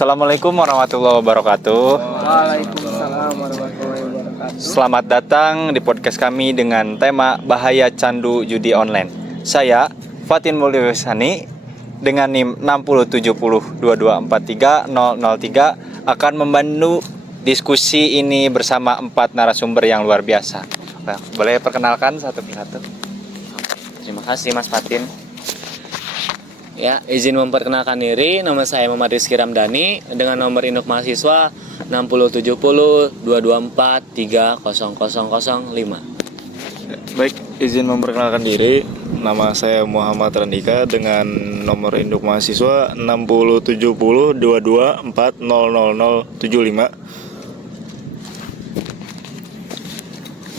Assalamualaikum warahmatullahi wabarakatuh. Waalaikumsalam warahmatullahi wabarakatuh. Selamat datang di podcast kami dengan tema Bahaya Candu Judi Online. Saya Fatin Mulyawisani dengan NIM 607022430003 akan membantu diskusi ini bersama 4 narasumber yang luar biasa. Boleh perkenalkan satu persatu? Terima kasih Mas Fatin. Ya, izin memperkenalkan diri, nama saya Muhammad Rizky Ramdhani dengan nomor induk mahasiswa 607022430005. Baik, izin memperkenalkan diri. Nama saya Muhammad Randika dengan nomor induk mahasiswa 607022400075.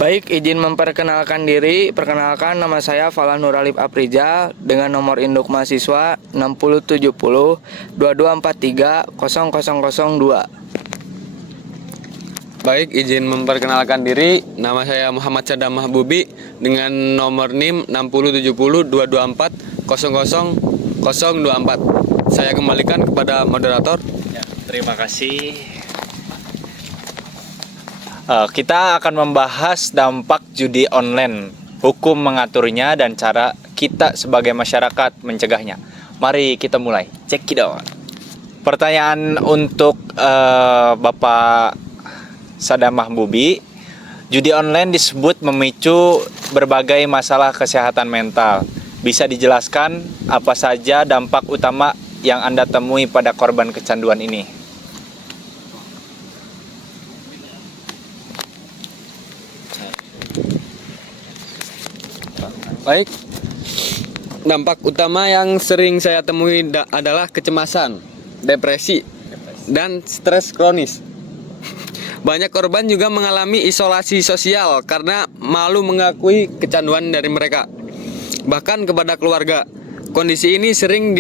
Baik, izin memperkenalkan diri. Perkenalkan, nama saya Falah Nuralib Aprijal dengan nomor induk mahasiswa 607022430002. Baik, izin memperkenalkan diri. Nama saya Muhammad Sadam Mahbubi dengan nomor NIM 607022400024. Saya kembalikan kepada moderator. Ya, terima kasih. Kita akan membahas dampak judi online, hukum mengaturnya, dan cara kita sebagai masyarakat mencegahnya. Mari kita mulai. Check it out. Pertanyaan untuk Bapak Sadam Mahbubi. Judi online disebut memicu berbagai masalah kesehatan mental. Bisa dijelaskan apa saja dampak utama yang Anda temui pada korban kecanduan ini? Baik. Dampak utama yang sering saya temui adalah kecemasan, depresi, dan stres kronis. Banyak korban juga mengalami isolasi sosial karena malu mengakui kecanduan dari mereka, bahkan kepada keluarga. Kondisi ini sering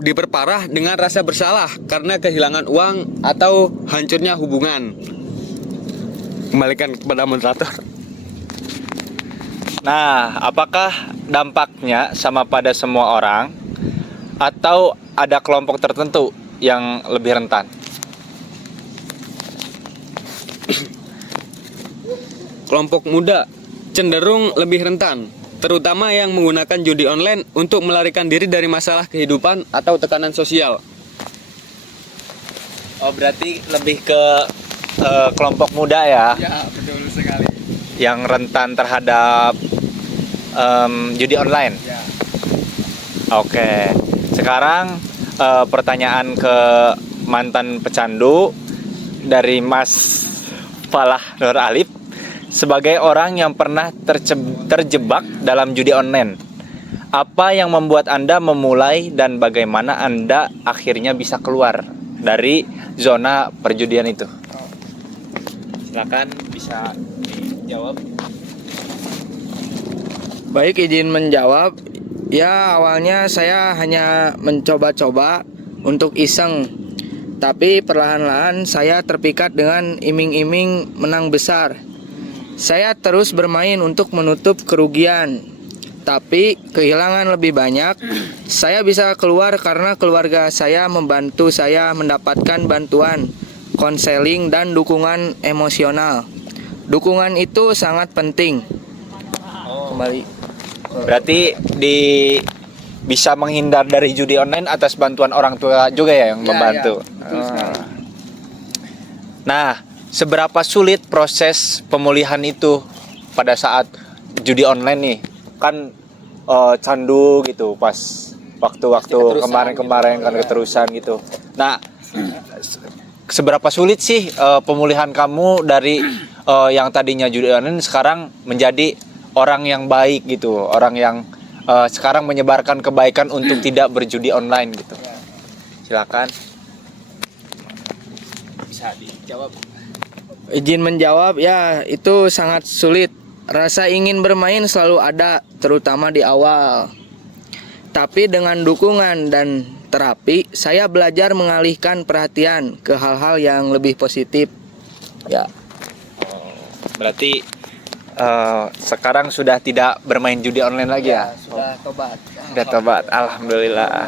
diperparah dengan rasa bersalah karena kehilangan uang atau hancurnya hubungan. Kembalikan kepada moderator. Nah, apakah dampaknya sama pada semua orang atau ada kelompok tertentu yang lebih rentan? Kelompok muda cenderung lebih rentan, terutama yang menggunakan judi online untuk melarikan diri dari masalah kehidupan atau tekanan sosial. Oh, berarti lebih ke kelompok muda ya? Ya, betul sekali. Yang rentan terhadap judi online. Ya. Oke. Sekarang pertanyaan ke mantan pecandu dari Mas Falah Nur Alif. Sebagai orang yang pernah terjebak dalam judi online, apa yang membuat Anda memulai dan bagaimana Anda akhirnya bisa keluar dari zona perjudian itu? Silakan bisa dijawab. Baik, izin menjawab. Ya, awalnya saya hanya mencoba-coba untuk iseng. Tapi perlahan-lahan saya terpikat dengan iming-iming menang besar. Saya terus bermain untuk menutup kerugian, tapi kehilangan lebih banyak. Saya bisa keluar karena keluarga saya membantu saya mendapatkan bantuan, konseling, dan dukungan emosional. Dukungan itu sangat penting. Kembali. Berarti bisa menghindar dari judi online atas bantuan orang tua juga ya yang membantu. Nah, seberapa sulit proses pemulihan itu pada saat judi online nih? Kan candu gitu pas waktu-waktu kemarin-kemarin kan keterusan gitu. Nah, seberapa sulit sih pemulihan kamu dari yang tadinya judi online sekarang menjadi orang yang baik gitu, orang yang sekarang menyebarkan kebaikan untuk tidak berjudi online gitu? Silakan. Bisa dijawab. Izin menjawab, ya itu sangat sulit. Rasa ingin bermain selalu ada, terutama di awal. Tapi dengan dukungan dan terapi, saya belajar mengalihkan perhatian ke hal-hal yang lebih positif. Ya. Berarti sekarang sudah tidak bermain judi online lagi ya? Sudah tobat. Sudah tobat, alhamdulillah.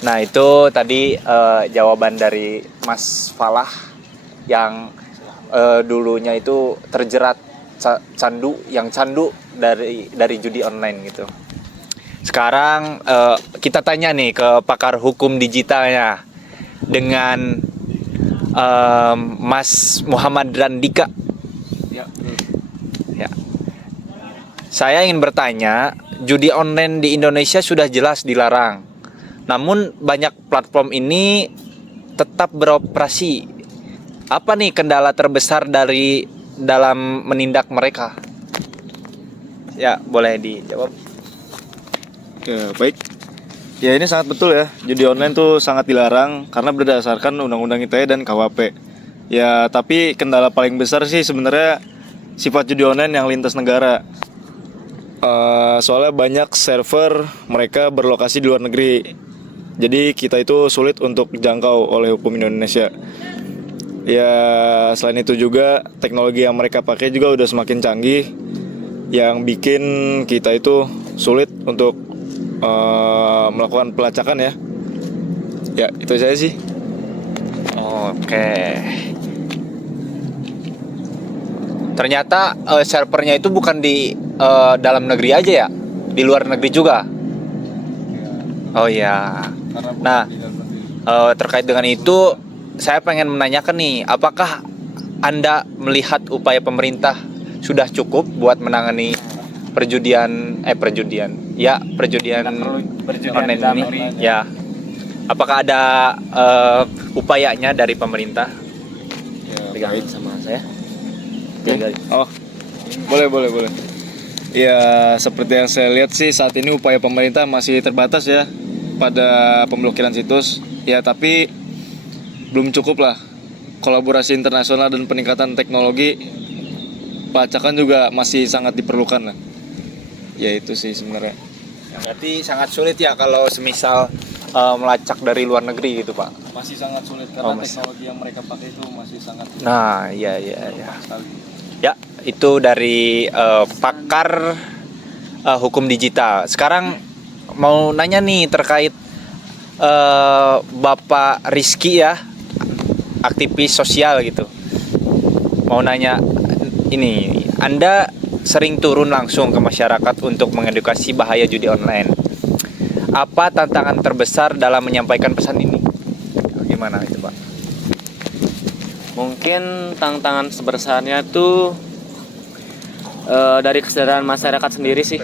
Nah, itu tadi jawaban dari Mas Falah yang dulunya itu terjerat candu dari judi online gitu. Sekarang kita tanya nih ke pakar hukum digitalnya dengan Mas Muhammad Randika. Ya. Saya ingin bertanya, judi online di Indonesia sudah jelas dilarang. Namun banyak platform ini tetap beroperasi. Apa nih kendala terbesar dalam menindak mereka? Ya, boleh dijawab. Ya, baik. Ya, ini sangat betul ya. Judi online tuh sangat dilarang karena berdasarkan Undang-Undang ITE dan KUHP. Ya, tapi kendala paling besar sih sebenarnya sifat judi online yang lintas negara. Soalnya banyak server mereka berlokasi di luar negeri. Jadi kita itu sulit untuk dijangkau oleh hukum Indonesia. Ya, selain itu juga teknologi yang mereka pakai juga udah semakin canggih, yang bikin kita itu sulit untuk melakukan pelacakan ya. Ya, itu saya sih. Oke. Ternyata servernya itu bukan di dalam negeri aja ya, di luar negeri juga. Oh iya. Nah, terkait dengan itu, saya pengen menanyakan nih, apakah Anda melihat upaya pemerintah sudah cukup buat menangani perjudian online ini? Ya. Apakah ada upayanya dari pemerintah? Pegang sama saya. Oh, boleh. Ya, seperti yang saya lihat sih saat ini upaya pemerintah masih terbatas ya pada pemblokiran situs. Ya, tapi belum cukup lah. Kolaborasi internasional dan peningkatan teknologi pelacakan juga masih sangat diperlukan lah. Ya, itu sih sebenarnya. Berarti sangat sulit ya kalau semisal melacak dari luar negeri gitu, Pak. Masih sangat sulit karena teknologi yang mereka pakai itu masih sangat. Nah, iya. Ya, itu dari pakar hukum digital. Sekarang mau nanya nih terkait Bapak Rizky ya, aktivis sosial gitu. Mau nanya ini, Anda sering turun langsung ke masyarakat untuk mengedukasi bahaya judi online. Apa tantangan terbesar dalam menyampaikan pesan ini? Gimana itu, Pak? Mungkin tantangan sebesarnya tuh dari kesadaran masyarakat sendiri sih.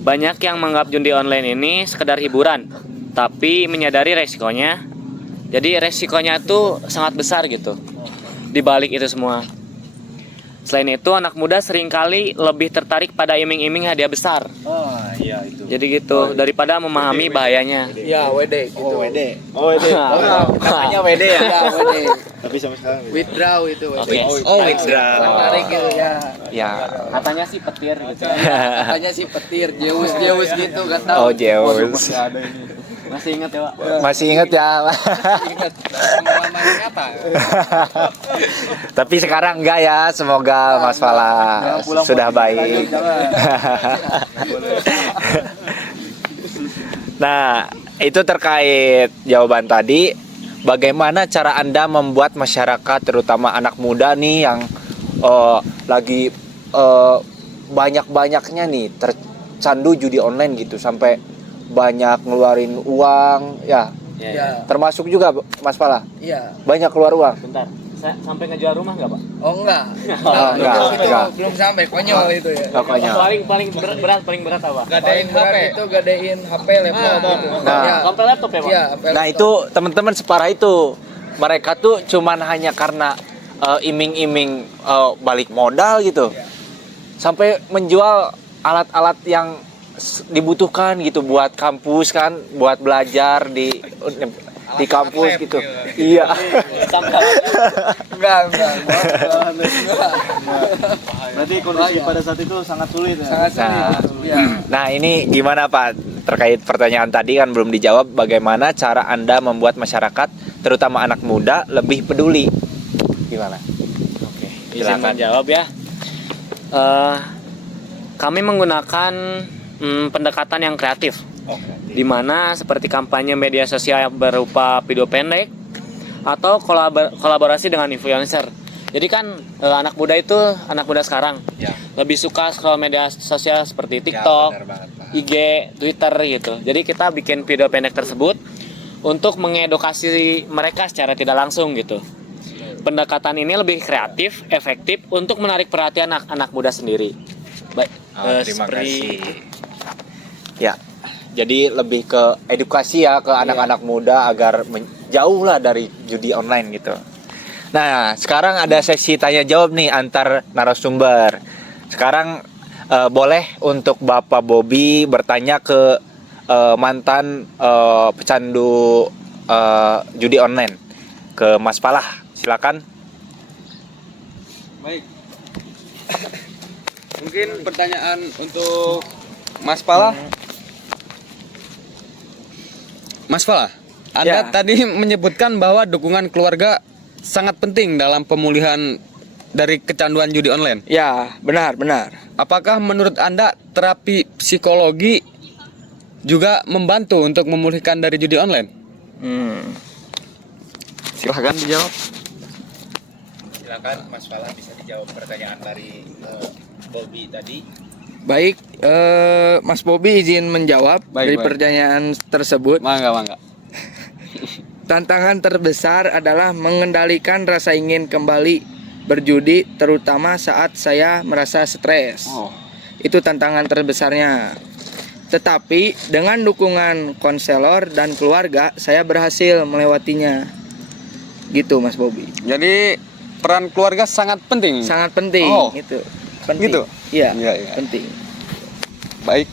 Banyak yang menganggap judi online ini sekedar hiburan, tapi menyadari resikonya. Jadi resikonya tuh sangat besar gitu di balik itu semua. Selain itu, anak muda seringkali lebih tertarik pada iming-iming hadiah besar. Oh, iya itu. Jadi gitu, daripada memahami bahayanya. Ya, WD gitu. WD. Katanya WD ya. Ya, WD. Tapi sampai sekarang Withdraw itu WD. Oke. Withdraw. Menarik gitu ya. Ya. Katanya sih petir gitu. Katanya sih petir, Zeus gitu, enggak tahu. Oh, Zeus. Masih ingat ya, Pak? Masih ingat ya. Ingat sama kata. Tapi sekarang enggak ya. Semoga Mas Fala sudah baik. Nah, itu terkait jawaban tadi. Bagaimana cara Anda membuat masyarakat, terutama anak muda nih yang lagi banyak-banyaknya nih tercandu judi online gitu, sampai banyak ngeluarin uang ya. Iya. Termasuk juga Mas Fala. Iya. Banyak keluar uang. Bentar. Saya sampai ngejual rumah nggak, Pak? Oh enggak. Enggak. Belum sampai konyol itu ya. Pokoknya. Paling berat apa? Gadein HP itu gadein HP laptop gitu. Nah. Ya. Sampai laptop ya, Pak? Iya, sampai Nah, laptop. itu teman-teman separah itu. Mereka tuh cuman hanya karena iming-iming balik modal gitu. Sampai menjual alat-alat yang dibutuhkan gitu buat kampus kan, buat belajar di kampus gitu. Iya. Enggak. Berarti kondisi pada saat itu sangat sulit ya. Sangat sulit. Iya. Nah, ini gimana Pak? Terkait pertanyaan tadi kan belum dijawab, bagaimana cara Anda membuat masyarakat, terutama anak muda, lebih peduli? Gimana? Oke, izin Silakan. menjawab ya. Kami menggunakan pendekatan yang kreatif. di mana seperti kampanye media sosial berupa video pendek atau kolaborasi dengan influencer. Jadi kan anak muda sekarang lebih suka scroll media sosial seperti TikTok, benar banget, Pak. IG, Twitter gitu. Jadi kita bikin video pendek tersebut untuk mengedukasi mereka secara tidak langsung gitu. Pendekatan ini lebih kreatif, efektif untuk menarik perhatian anak muda sendiri. Baik, Terima kasih. Ya, jadi lebih ke edukasi ya ke anak-anak muda agar jauh lah dari judi online gitu. Nah, sekarang ada sesi tanya jawab nih antar narasumber. Sekarang boleh untuk Bapak Bobby bertanya ke mantan pecandu judi online, ke Mas Palah. Silakan. Baik. Mungkin pertanyaan untuk Mas Pala. Mas Pala, Anda Ya. tadi menyebutkan bahwa dukungan keluarga sangat penting dalam pemulihan dari kecanduan judi online. Ya, benar. Apakah menurut Anda terapi psikologi juga membantu untuk memulihkan dari judi online? Silahkan dijawab. Silakan Mas Palah bisa dijawab pertanyaan dari Bobby tadi. Baik, Mas Bobby izin menjawab dari Baik. pertanyaan tersebut. Mangga. Tantangan terbesar adalah mengendalikan rasa ingin kembali berjudi, terutama saat saya merasa stres. Itu tantangan terbesarnya. Tetapi dengan dukungan konselor dan keluarga, saya berhasil melewatinya. Gitu, Mas Bobby. Jadi peran keluarga sangat penting. Sangat penting. Oh. Itu. Penting. Gitu? Iya. Iya. Penting. Baik.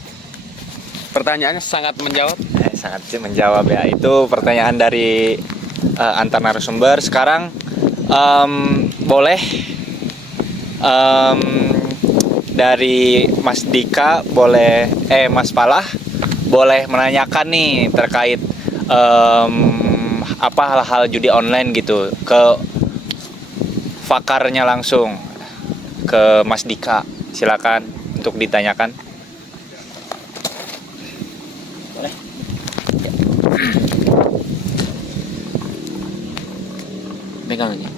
Pertanyaannya sangat menjawab. Sangat sih menjawab ya. Itu pertanyaan dari antar narasumber. Sekarang boleh dari Mas Dika Mas Palah boleh menanyakan nih terkait apa hal-hal judi online gitu ke pakarnya langsung, ke Mas Dika. Silakan untuk ditanyakan. pegang aja.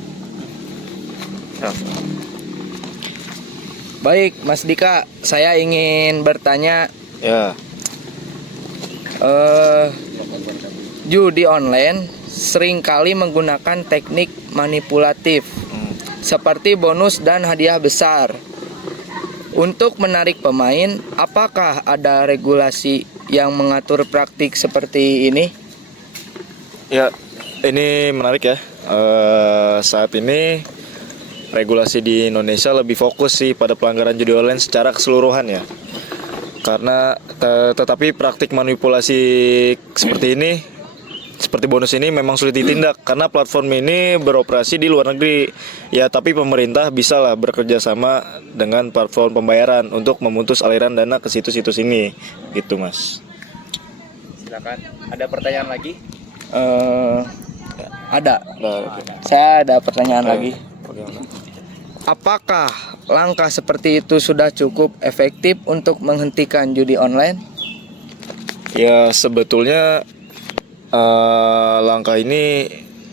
Baik, Mas Dika, saya ingin bertanya, Ya. judi online seringkali menggunakan teknik manipulatif seperti bonus dan hadiah besar. Untuk menarik pemain, apakah ada regulasi yang mengatur praktik seperti ini? Ya, ini menarik ya. Saat ini regulasi di Indonesia lebih fokus sih pada pelanggaran judi online secara keseluruhan ya. Karena tetapi praktik manipulasi seperti ini, seperti bonus ini memang sulit ditindak karena platform ini beroperasi di luar negeri. Ya, tapi pemerintah bisa lah bekerja sama dengan platform pembayaran untuk memutus aliran dana ke situs-situs ini, gitu Mas. Silakan. Ada pertanyaan lagi? Ada. Nah, Saya ada pertanyaan lagi. bagaimana? Apakah langkah seperti itu sudah cukup efektif untuk menghentikan judi online? Ya, sebetulnya langkah ini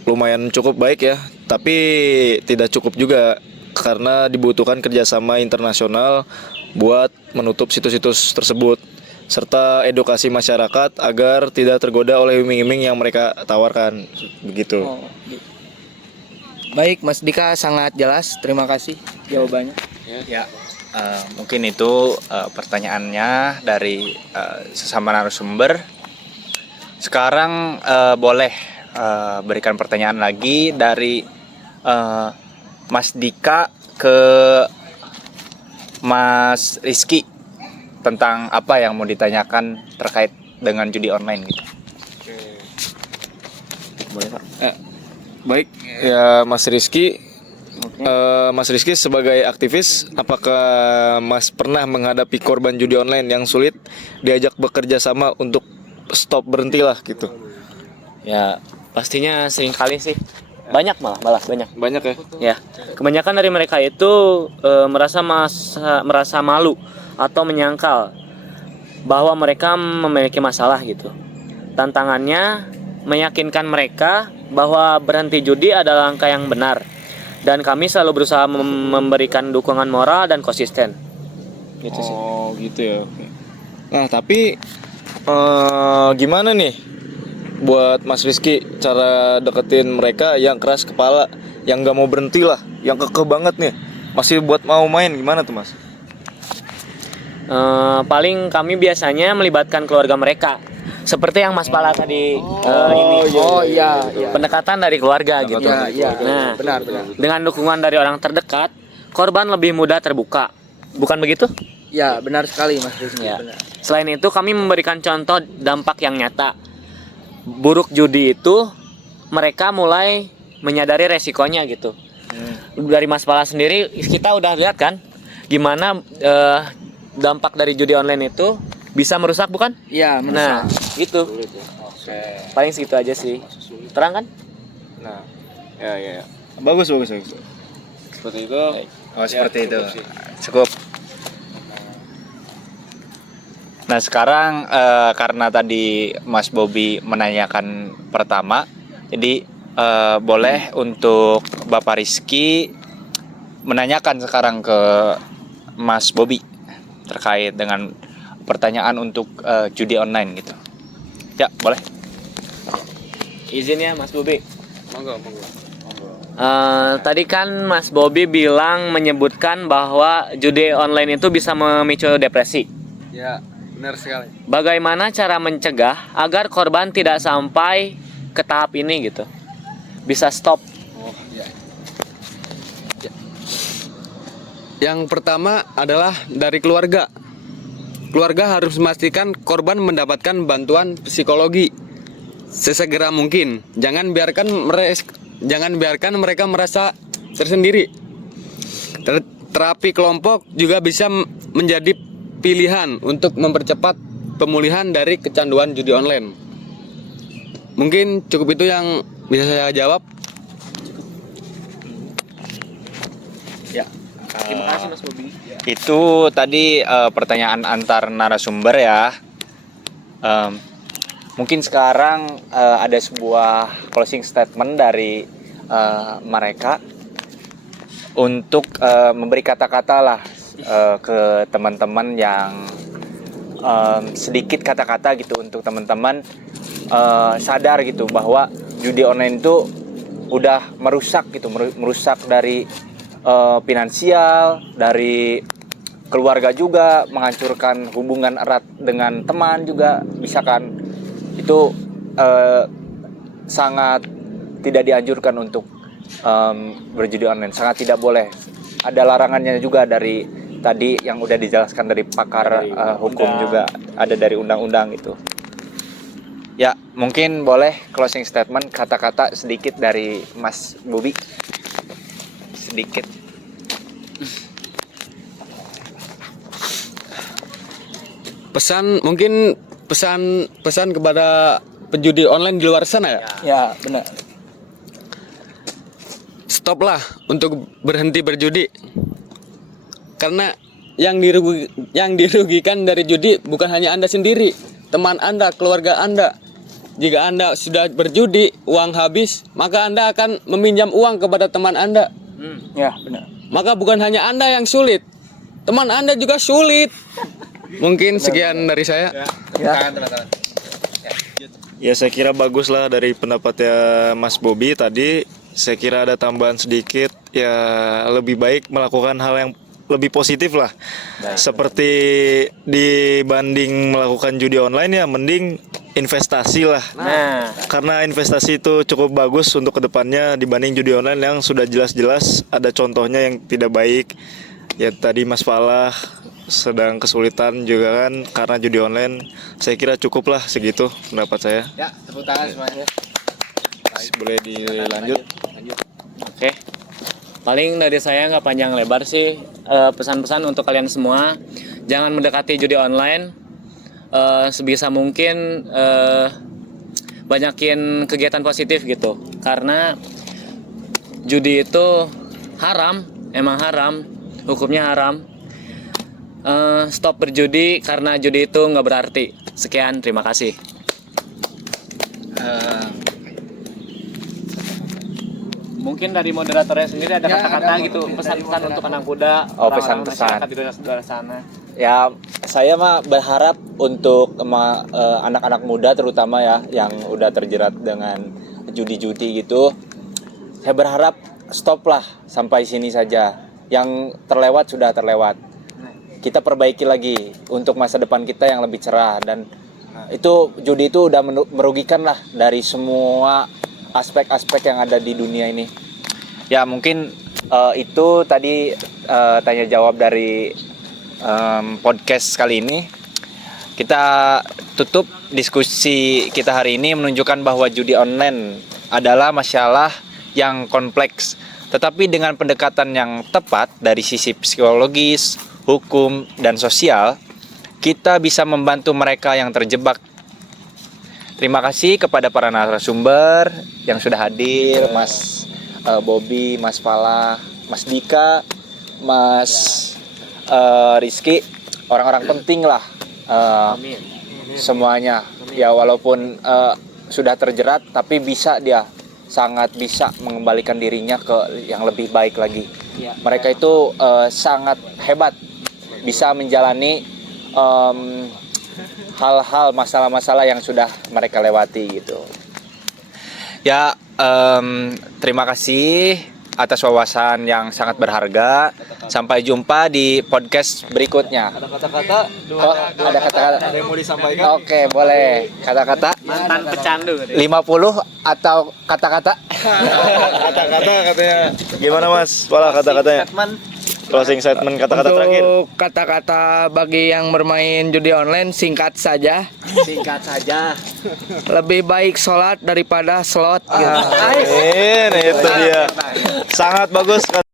lumayan cukup baik ya, tapi tidak cukup juga karena dibutuhkan kerjasama internasional buat menutup situs-situs tersebut serta edukasi masyarakat agar tidak tergoda oleh iming-iming yang mereka tawarkan, begitu. Baik, Mas Dika sangat jelas. Terima kasih jawabannya. Ya, mungkin itu pertanyaannya dari sesama narasumber. Sekarang boleh berikan pertanyaan lagi dari Mas Dika ke Mas Rizky tentang apa yang mau ditanyakan terkait dengan judi online gitu. Boleh Pak? Baik, ya Mas Rizky. Mas Rizky sebagai aktivis, apakah Mas pernah menghadapi korban judi online yang sulit diajak bekerja sama untuk stop berhentilah gitu? Ya, pastinya sering kali sih. Banyak banyak. Banyak ya? Ya, kebanyakan dari mereka itu merasa malu atau menyangkal bahwa mereka memiliki masalah gitu. Tantangannya meyakinkan mereka bahwa berhenti judi adalah langkah yang benar, dan kami selalu berusaha memberikan dukungan moral dan konsisten. Gitu sih. Oh gitu ya. Oke. Nah tapi gimana nih buat Mas Rizky cara deketin mereka yang keras kepala, yang nggak mau berhenti lah, yang kekeh banget nih, masih buat mau main, gimana tuh Mas? Paling kami biasanya melibatkan keluarga mereka, seperti yang Mas Pala tadi ini. iya. Pendekatan dari keluarga gitu. Iya. Nah, Benar. dengan dukungan dari orang terdekat, korban lebih mudah terbuka. Bukan begitu? Ya, benar sekali Mas Rizky. Ya. Benar. Selain itu, kami memberikan contoh dampak yang nyata. Buruk judi itu, mereka mulai menyadari resikonya gitu. Dari Mas Pala sendiri, kita udah lihat kan gimana dampak dari judi online itu bisa merusak, bukan? Iya, Nah, gitu. Paling segitu aja sih. Terang kan? Nah, ya. Bagus. Seperti itu. Oh seperti itu. Cukup. Nah sekarang karena tadi Mas Bobby menanyakan pertama, jadi boleh untuk Bapak Rizky menanyakan sekarang ke Mas Bobby terkait dengan pertanyaan untuk judi online gitu. Ya boleh. Izin ya Mas Bobby. Monggo. Tadi kan Mas Bobby menyebutkan bahwa judi online itu bisa memicu depresi. Ya, benar sekali. Bagaimana cara mencegah agar korban tidak sampai ke tahap ini gitu? Bisa stop. Yang pertama adalah dari keluarga. Keluarga harus memastikan korban mendapatkan bantuan psikologi sesegera mungkin. Jangan biarkan mereka merasa tersendiri. Terapi kelompok juga bisa menjadi pilihan untuk mempercepat pemulihan dari kecanduan judi online. Mungkin cukup itu yang bisa saya jawab. Terima kasih Mas Bobby. Itu tadi pertanyaan antar narasumber ya. Mungkin sekarang ada sebuah closing statement dari mereka untuk memberi kata-kata lah ke teman-teman yang sedikit kata-kata gitu untuk teman-teman sadar gitu bahwa judi online itu udah merusak gitu, merusak dari finansial, dari keluarga juga, menghancurkan hubungan erat dengan teman juga bisa kan. Itu sangat tidak dianjurkan untuk berjudi online, sangat tidak boleh. Ada larangannya juga dari tadi yang udah dijelaskan dari pakar hukum juga, ada dari undang-undang itu. Ya, mungkin boleh closing statement, kata-kata sedikit dari Mas Bobby. Sedikit. Pesan kepada penjudi online di luar sana ya. Ya, benar. Stoplah untuk berhenti berjudi. Karena yang dirugikan dari judi bukan hanya Anda sendiri, teman Anda, keluarga Anda. Jika Anda sudah berjudi, uang habis, maka Anda akan meminjam uang kepada teman Anda. Ya, benar. Maka bukan hanya Anda yang sulit, teman Anda juga sulit. Mungkin sekian dari saya. Ya saya kira bagus lah dari pendapatnya Mas Bobby tadi. Saya kira ada tambahan sedikit, ya lebih baik melakukan hal yang lebih positif lah. Seperti dibanding melakukan judi online ya mending investasi lah. Karena investasi itu cukup bagus untuk kedepannya dibanding judi online yang sudah jelas-jelas ada contohnya yang tidak baik. Ya tadi Mas Falah sedang kesulitan juga kan karena judi online. Saya kira cukup lah segitu pendapat saya. Ya, tepuk tangan semuanya. Boleh dilanjut. Oke. Paling dari saya nggak panjang lebar sih, pesan-pesan untuk kalian semua, jangan mendekati judi online. Sebisa mungkin banyakin kegiatan positif gitu, karena judi itu haram, emang haram, hukumnya haram. stop berjudi karena judi itu nggak berarti. Sekian, terima kasih. Mungkin dari moderatornya sendiri ada kata-kata gitu, pesan-pesan untuk anak muda, Oh, orang-orang pesan-pesan. masyarakat di luar sana. Ya, saya mah berharap untuk anak-anak muda terutama ya yang udah terjerat dengan judi-judi gitu. Saya berharap stop lah sampai sini saja. Yang terlewat sudah terlewat. Kita perbaiki lagi untuk masa depan kita yang lebih cerah, dan itu judi itu udah merugikan lah dari semua aspek-aspek yang ada di dunia ini. Ya mungkin itu tadi tanya jawab dari podcast kali ini. Kita tutup diskusi kita hari ini menunjukkan bahwa judi online adalah masalah yang kompleks, tetapi dengan pendekatan yang tepat dari sisi psikologis, hukum, dan sosial, kita bisa membantu mereka yang terjebak. Terima kasih kepada para narasumber yang sudah hadir, Mas Bobby, Mas Falah, Mas Dika, Mas Rizky, orang-orang penting lah semuanya. Ya walaupun sudah terjerat, tapi dia sangat bisa mengembalikan dirinya ke yang lebih baik lagi. Mereka itu sangat hebat, bisa menjalani hal-hal masalah-masalah yang sudah mereka lewati gitu. Ya, terima kasih atas wawasan yang sangat berharga. Sampai jumpa di podcast berikutnya. Ada kata-kata? Ada kata-kata. Ada yang mau disampaikan? Oke, boleh. Kata-kata Mantan pecandu. 50 atau kata-kata? Kata-kata katanya. Gimana Mas? Pola kata-katanya. Closing statement kata-kata terakhir. Untuk kata-kata bagi yang bermain judi online, singkat saja. Singkat saja. Lebih baik sholat daripada slot. Amin, itu dia. Sangat bagus.